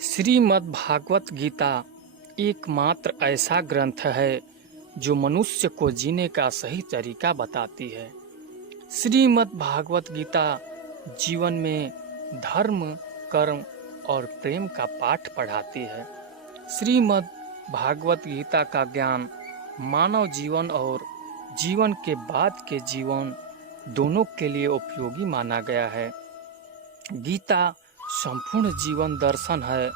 श्रीमद् भागवत गीता एकमात्र ऐसा ग्रंथ है जो मनुष्य को जीने का सही तरीका बताती है। श्रीमद् भागवत गीता जीवन में धर्म, कर्म और प्रेम का पाठ पढ़ाती है। श्रीमद् भागवत गीता का ज्ञान मानव जीवन और जीवन के बाद के जीवन दोनों के लिए उपयोगी माना गया है। गीता संपूर्ण जीवन दर्शन है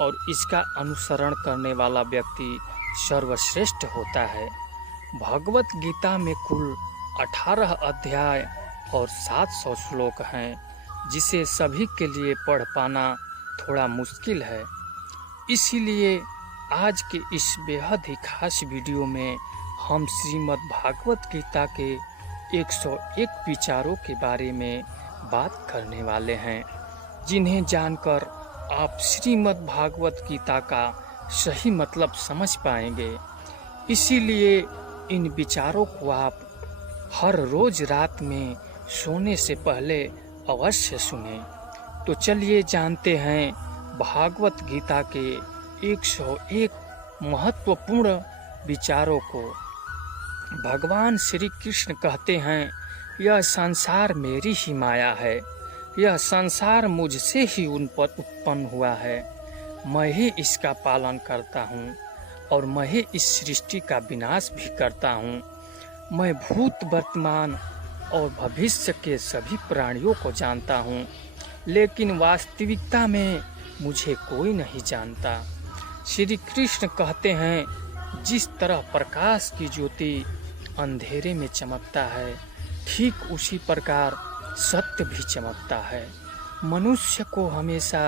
और इसका अनुसरण करने वाला व्यक्ति सर्वश्रेष्ठ होता है। भगवत गीता में कुल 18 अध्याय और 700 श्लोक हैं, जिसे सभी के लिए पढ़ पाना थोड़ा मुश्किल है। इसीलिए आज के इस बेहद ही खास वीडियो में हम श्रीमद् भागवत गीता के 101 विचारों के बारे में बात करने वाले हैं, जिन्हें जानकर आप श्रीमद् भागवत गीता का सही मतलब समझ पाएंगे। इसीलिए इन विचारों को आप हर रोज रात में सोने से पहले अवश्य सुनें। तो चलिए जानते हैं भागवत गीता के 101 महत्वपूर्ण विचारों को। भगवान श्री कृष्ण कहते हैं, यह संसार मेरी ही माया है, यह संसार मुझसे ही उन पर उत्पन्न हुआ है। मैं ही इसका पालन करता हूँ और मैं ही इस सृष्टि का विनाश भी करता हूँ। मैं भूत, वर्तमान और भविष्य के सभी प्राणियों को जानता हूँ, लेकिन वास्तविकता में मुझे कोई नहीं जानता। श्री कृष्ण कहते हैं, जिस तरह प्रकाश की ज्योति अंधेरे में चमकता है, ठीक उसी प्रकार सत्य भी चमकता है। मनुष्य को हमेशा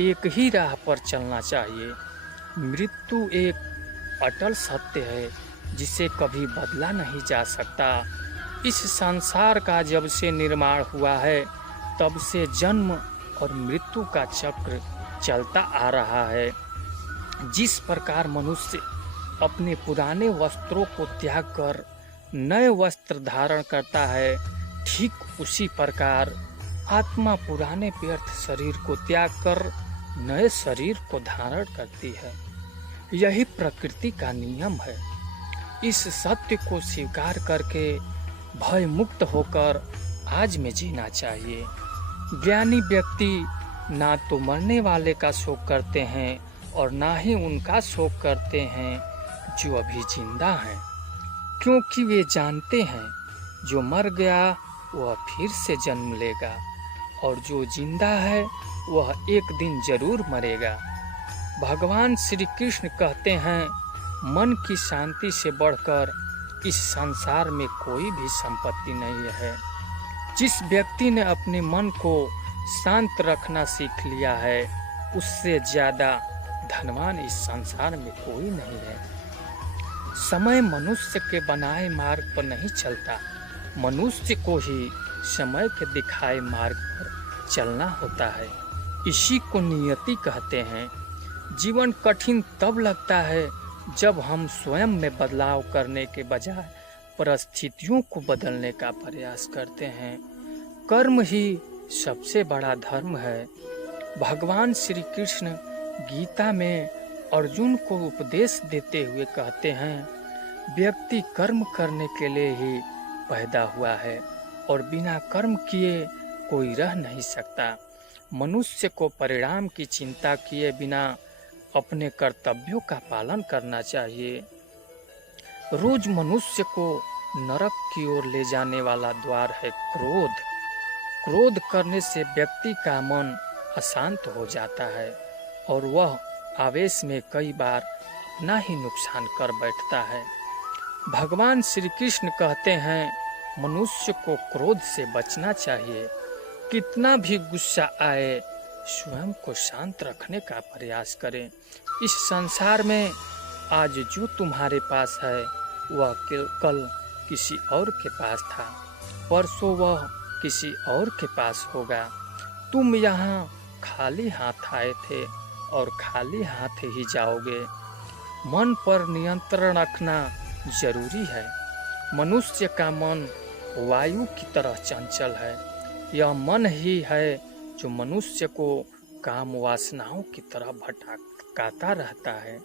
एक ही राह पर चलना चाहिए। मृत्यु एक अटल सत्य है, जिसे कभी बदला नहीं जा सकता। इस संसार का जब से निर्माण हुआ है, तब से जन्म और मृत्यु का चक्र चलता आ रहा है। जिस प्रकार मनुष्य अपने पुराने वस्त्रों को त्याग कर नए वस्त्र धारण करता है, ठीक उसी प्रकार आत्मा पुराने व्यर्थ शरीर को त्याग कर नए शरीर को धारण करती है। यही प्रकृति का नियम है। इस सत्य को स्वीकार करके भय मुक्त होकर आज में जीना चाहिए। ज्ञानी व्यक्ति ना तो मरने वाले का शोक करते हैं और ना ही उनका शोक करते हैं जो अभी जिंदा हैं, क्योंकि वे जानते हैं जो मर गया वह फिर से जन्म लेगा और जो जिंदा है वह एक दिन जरूर मरेगा। भगवान श्री कृष्ण कहते हैं, मन की शांति से बढ़कर इस संसार में कोई भी संपत्ति नहीं है। जिस व्यक्ति ने अपने मन को शांत रखना सीख लिया है, उससे ज्यादा धनवान इस संसार में कोई नहीं है। समय मनुष्य के बनाए मार्ग पर नहीं चलता, मनुष्य को ही समय के दिखाए मार्ग पर चलना होता है। इसी को नियति कहते हैं। जीवन कठिन तब लगता है जब हम स्वयं में बदलाव करने के बजाय परिस्थितियों को बदलने का प्रयास करते हैं। कर्म ही सबसे बड़ा धर्म है। भगवान श्री कृष्ण गीता में अर्जुन को उपदेश देते हुए कहते हैं, व्यक्ति कर्म करने के लिए ही पैदा हुआ है और बिना कर्म किए कोई रह नहीं सकता। मनुष्य को परिणाम की चिंता किए बिना अपने कर्तव्यों का पालन करना चाहिए। रोज मनुष्य को नरक की ओर ले जाने वाला द्वार है क्रोध। क्रोध करने से व्यक्ति का मन अशांत हो जाता है और वह आवेश में कई बार अपना ही नुकसान कर बैठता है। भगवान श्री कृष्ण कहते हैं, मनुष्य को क्रोध से बचना चाहिए। कितना भी गुस्सा आए, स्वयं को शांत रखने का प्रयास करें। इस संसार में आज जो तुम्हारे पास है वह कल किसी और के पास था, परसों वह किसी और के पास होगा। तुम यहाँ खाली हाथ आए थे और खाली हाथ ही जाओगे। मन पर नियंत्रण रखना जरूरी है। मनुष्य का मन वायु की तरह चंचल है। यह मन ही है जो मनुष्य को काम वासनाओं की तरह भटकाता रहता है।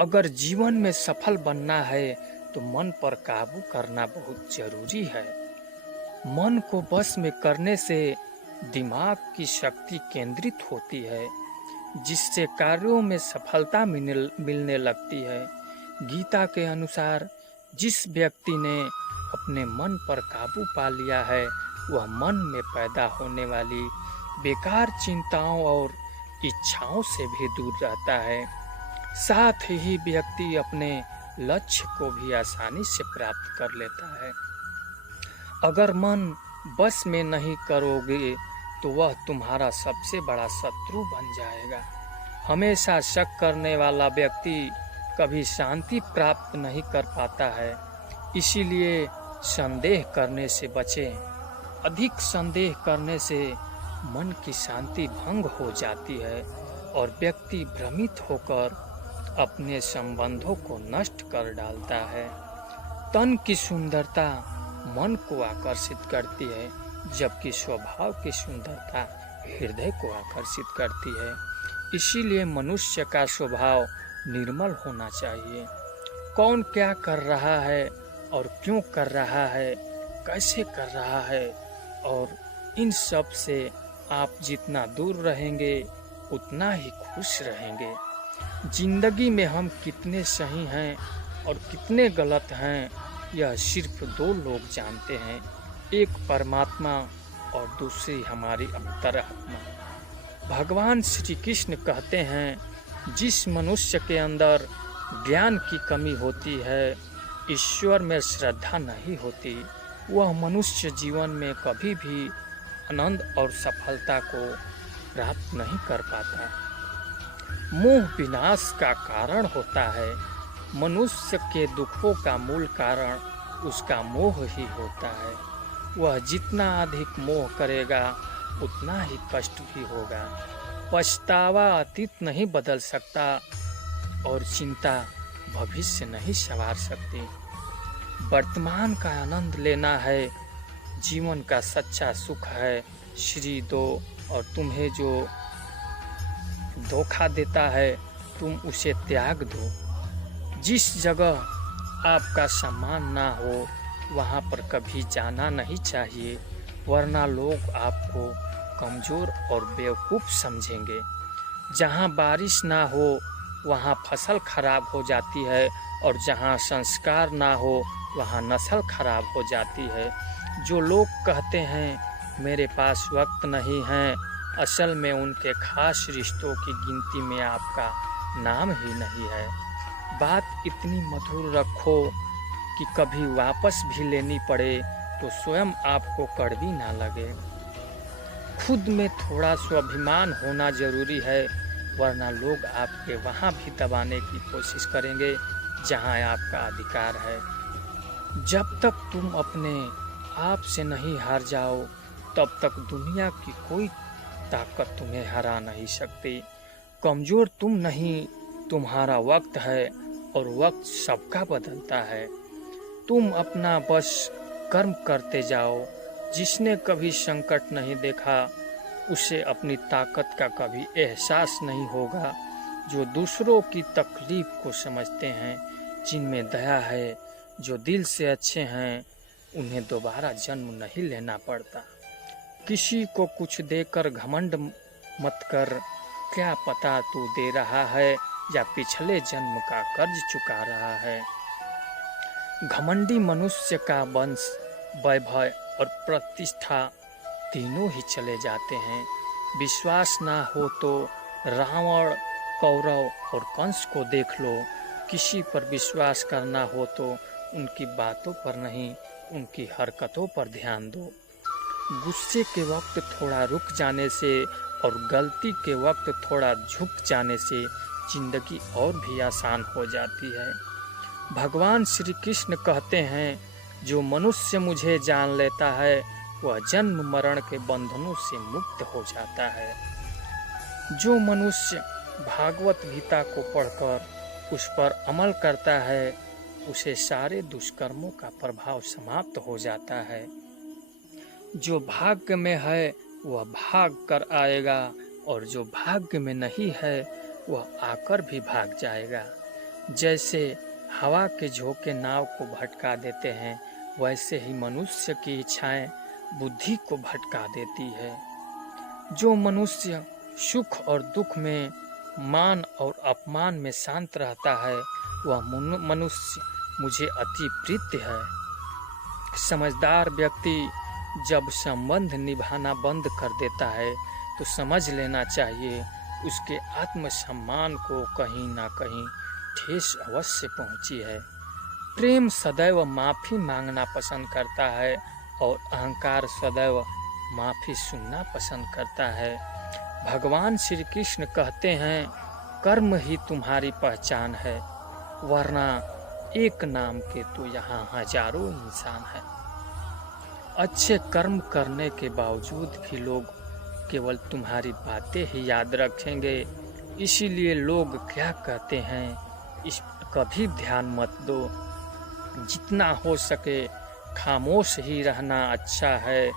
अगर जीवन में सफल बनना है तो मन पर काबू करना बहुत जरूरी है। मन को बस में करने से दिमाग की शक्ति केंद्रित होती है, जिससे कार्यों में सफलता मिलने लगती है। गीता के अनुसार जिस व्यक्ति ने अपने मन पर काबू पा लिया है वह मन में पैदा होने वाली बेकार चिंताओं और इच्छाओं से भी दूर रहता है। साथ ही व्यक्ति अपने लक्ष्य को भी आसानी से प्राप्त कर लेता है। अगर मन बस में नहीं करोगे तो वह तुम्हारा सबसे बड़ा शत्रु बन जाएगा। हमेशा शक करने वाला व्यक्ति कभी शांति प्राप्त नहीं कर पाता है। इसीलिए संदेह करने से बचें। अधिक संदेह करने से मन की शांति भंग हो जाती है और व्यक्ति भ्रमित होकर अपने संबंधों को नष्ट कर डालता है। तन की सुंदरता मन को आकर्षित करती है, जबकि स्वभाव की सुंदरता हृदय को आकर्षित करती है। इसीलिए मनुष्य का स्वभाव निर्मल होना चाहिए। कौन क्या कर रहा है और क्यों कर रहा है, कैसे कर रहा है, और इन सब से आप जितना दूर रहेंगे उतना ही खुश रहेंगे। जिंदगी में हम कितने सही हैं और कितने गलत हैं यह सिर्फ दो लोग जानते हैं, एक परमात्मा और दूसरी हमारी अंतरात्मा। भगवान श्री कृष्ण कहते हैं, जिस मनुष्य के अंदर ज्ञान की कमी होती है, ईश्वर में श्रद्धा नहीं होती, वह मनुष्य जीवन में कभी भी आनंद और सफलता को प्राप्त नहीं कर पाता। मोह विनाश का कारण होता है। मनुष्य के दुखों का मूल कारण उसका मोह ही होता है। वह जितना अधिक मोह करेगा उतना ही कष्ट भी होगा। पछतावा अतीत नहीं बदल सकता और चिंता भविष्य नहीं संवार सकती। वर्तमान का आनंद लेना है, जीवन का सच्चा सुख है। श्री दो और तुम्हें जो धोखा देता है तुम उसे त्याग दो। जिस जगह आपका सम्मान ना हो वहाँ पर कभी जाना नहीं चाहिए, वरना लोग आपको कमजोर और बेवकूफ़ समझेंगे। जहाँ बारिश ना हो वहाँ फसल खराब हो जाती है और जहाँ संस्कार ना हो वहाँ नस्ल खराब हो जाती है। जो लोग कहते हैं मेरे पास वक्त नहीं है, असल में उनके खास रिश्तों की गिनती में आपका नाम ही नहीं है। बात इतनी मधुर रखो कि कभी वापस भी लेनी पड़े तो स्वयं आपको कड़वी ना लगे। खुद में थोड़ा स्वाभिमान होना जरूरी है, वरना लोग आपके वहाँ भी दबाने की कोशिश करेंगे जहाँ आपका अधिकार है। जब तक तुम अपने आप से नहीं हार जाओ तब तक दुनिया की कोई ताकत तुम्हें हरा नहीं सकती। कमजोर तुम नहीं, तुम्हारा वक्त है और वक्त सबका बदलता है। तुम अपना बस कर्म करते जाओ। जिसने कभी संकट नहीं देखा उसे अपनी ताकत का कभी एहसास नहीं होगा। जो दूसरों की तकलीफ को समझते हैं, जिनमें दया है, जो दिल से अच्छे हैं, उन्हें दोबारा जन्म नहीं लेना पड़ता। किसी को कुछ देकर घमंड मत कर, क्या पता तू दे रहा है या पिछले जन्म का कर्ज चुका रहा है। घमंडी मनुष्य का वंश, वैभव और प्रतिष्ठा तीनों ही चले जाते हैं। विश्वास ना हो तो रावण, कौरव और कंस को देख लो। किसी पर विश्वास करना हो तो उनकी बातों पर नहीं, उनकी हरकतों पर ध्यान दो। गुस्से के वक्त थोड़ा रुक जाने से और गलती के वक्त थोड़ा झुक जाने से जिंदगी और भी आसान हो जाती है। भगवान श्री कृष्ण कहते हैं, जो मनुष्य मुझे जान लेता है वह जन्म मरण के बंधनों से मुक्त हो जाता है। जो मनुष्य भागवत गीता को पढ़कर उस पर अमल करता है उसे सारे दुष्कर्मों का प्रभाव समाप्त हो जाता है। जो भाग्य में है वह भाग कर आएगा और जो भाग्य में नहीं है वह आकर भी भाग जाएगा। जैसे हवा के झोंके नाव को भटका देते हैं, वैसे ही मनुष्य की इच्छाएं बुद्धि को भटका देती है। जो मनुष्य सुख और दुख में, मान और अपमान में शांत रहता है, वह मनुष्य मुझे अति प्रीत्य है। समझदार व्यक्ति जब संबंध निभाना बंद कर देता है तो समझ लेना चाहिए उसके आत्मसम्मान को कहीं ना कहीं ठेस अवश्य पहुंची है। प्रेम सदैव माफी मांगना पसंद करता है और अहंकार सदैव माफी सुनना पसंद करता है। भगवान श्री कृष्ण कहते हैं, कर्म ही तुम्हारी पहचान है, वरना एक नाम के तो यहाँ हजारों इंसान हैं। अच्छे कर्म करने के बावजूद भी लोग केवल तुम्हारी बातें ही याद रखेंगे। इसीलिए लोग क्या कहते हैं, इस पर कभी ध्यान मत दो। जितना हो सके खामोश ही रहना अच्छा है,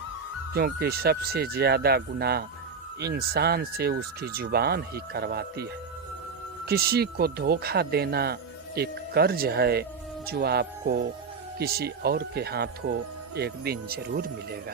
क्योंकि सबसे ज्यादा गुनाह इंसान से उसकी जुबान ही करवाती है। किसी को धोखा देना एक कर्ज है जो आपको किसी और के हाथों एक दिन जरूर मिलेगा।